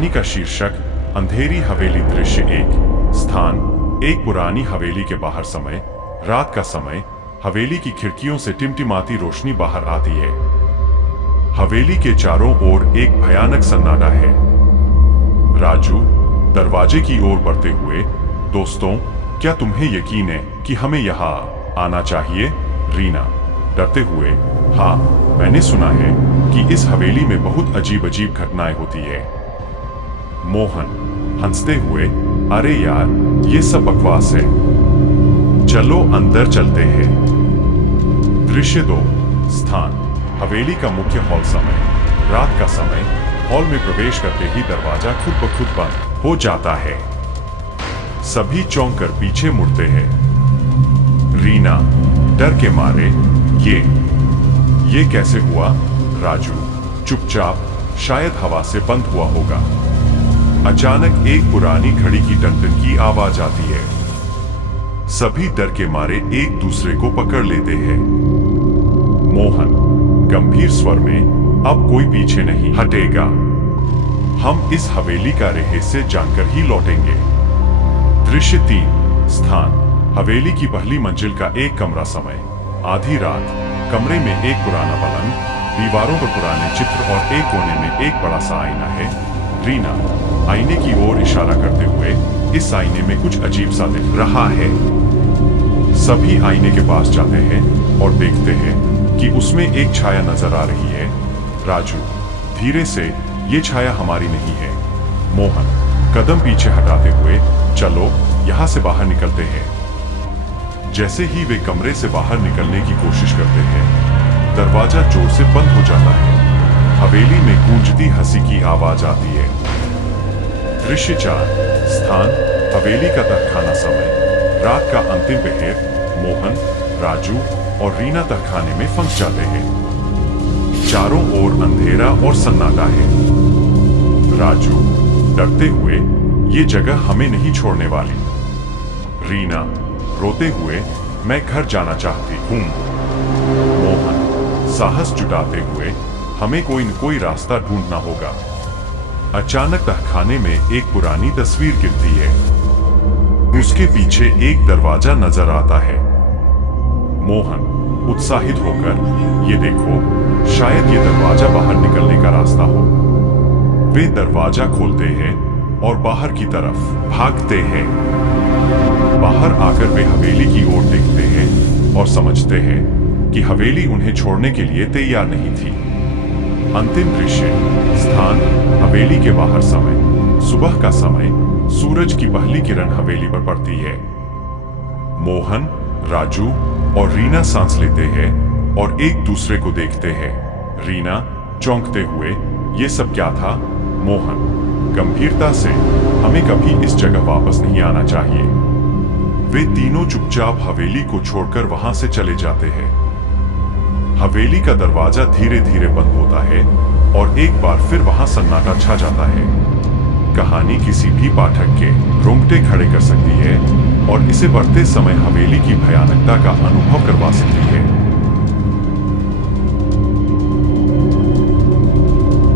कहानी का शीर्षक अंधेरी हवेली। दृश्य एक। स्थान एक पुरानी हवेली के बाहर। समय रात का समय। हवेली की खिड़कियों से टिमटिमाती रोशनी बाहर आती है। हवेली के चारों ओर एक भयानक सन्नाटा है। राजू दरवाजे की ओर बढ़ते हुए, दोस्तों क्या तुम्हें यकीन है कि हमें यहाँ आना चाहिए? रीना डरते हुए, हाँ मैंने सुना है कि इस हवेली में बहुत अजीब अजीब घटनाएं होती है। मोहन हंसते हुए, अरे यार ये सब बकवास है, चलो अंदर चलते हैं। दृश्य दो। स्थान हवेली का मुख्य हॉल। समय रात का समय। हॉल में प्रवेश करते ही दरवाजा खुद ब खुद बंद हो जाता है। सभी चौंक कर पीछे मुड़ते हैं। रीना डर के मारे, ये कैसे हुआ? राजू चुपचाप, शायद हवा से बंद हुआ होगा। अचानक एक पुरानी घड़ी की टन-टन की आवाज आती है। सभी डर के मारे एक दूसरे को पकड़ लेते हैं। मोहन गंभीर स्वर में, अब कोई पीछे नहीं हटेगा, हम इस हवेली का रहस्य जानकर ही लौटेंगे। दृश्य 3। स्थान हवेली की पहली मंजिल का एक कमरा। समय आधी रात। कमरे में एक पुराना पलंग, दीवारों पर पुराने चित्र और एक कोने में एक बड़ा सा आईना है। रीना आईने की ओर इशारा करते हुए, इस आईने में कुछ अजीब सा दिख रहा है। सभी आईने के पास जाते हैं और देखते हैं कि उसमें एक छाया नजर आ रही है। राजू धीरे से, ये छाया हमारी नहीं है। मोहन कदम पीछे हटाते हुए, चलो यहाँ से बाहर निकलते हैं। जैसे ही वे कमरे से बाहर निकलने की कोशिश करते हैं, दरवाजा जोर से बंद हो जाता है। हवेली में गूंजती हंसी की आवाज आती है। दृश्य 4। स्थान हवेली का तहखाना। समय रात का अंतिम पहर। मोहन, राजू और रीना तहखाने में फंस जाते हैं। चारों ओर अंधेरा और सन्नाटा है। राजू डरते हुए, ये जगह हमें नहीं छोड़ने वाली। रीना रोते हुए, मैं घर जाना चाहती हूँ। मोहन साहस जुटाते हुए, हमें कोई न कोई रास्ता ढूंढना होगा। अचानक तहखाने में एक पुरानी तस्वीर गिरती है। उसके पीछे एक दरवाजा नजर आता है। मोहन उत्साहित होकर, ये देखो, शायद ये दरवाजा बाहर निकलने का रास्ता हो। वे दरवाजा खोलते हैं और बाहर की तरफ भागते हैं। बाहर आकर वे हवेली की ओर देखते हैं और समझते हैं कि हवेली उन्हें छोड़ने के लिए तैयार नहीं थी। अंतिम दृश्य। स्थान हवेली के बाहर। समय सुबह का समय। सूरज की पहली किरण हवेली पर पड़ती है। मोहन, राजू और रीना सांस लेते हैं और एक दूसरे को देखते हैं। रीना चौंकते हुए, ये सब क्या था? मोहन गंभीरता से, हमें कभी इस जगह वापस नहीं आना चाहिए। वे तीनों चुपचाप हवेली को छोड़कर वहां से चले जाते हैं। हवेली का दरवाजा धीरे धीरे बंद होता है और एक बार फिर वहां सन्नाटा छा जाता है। कहानी किसी भी पाठक के रोंगटे खड़े कर सकती है और इसे पढ़ते समय हवेली की भयानकता का अनुभव करवा सकती है।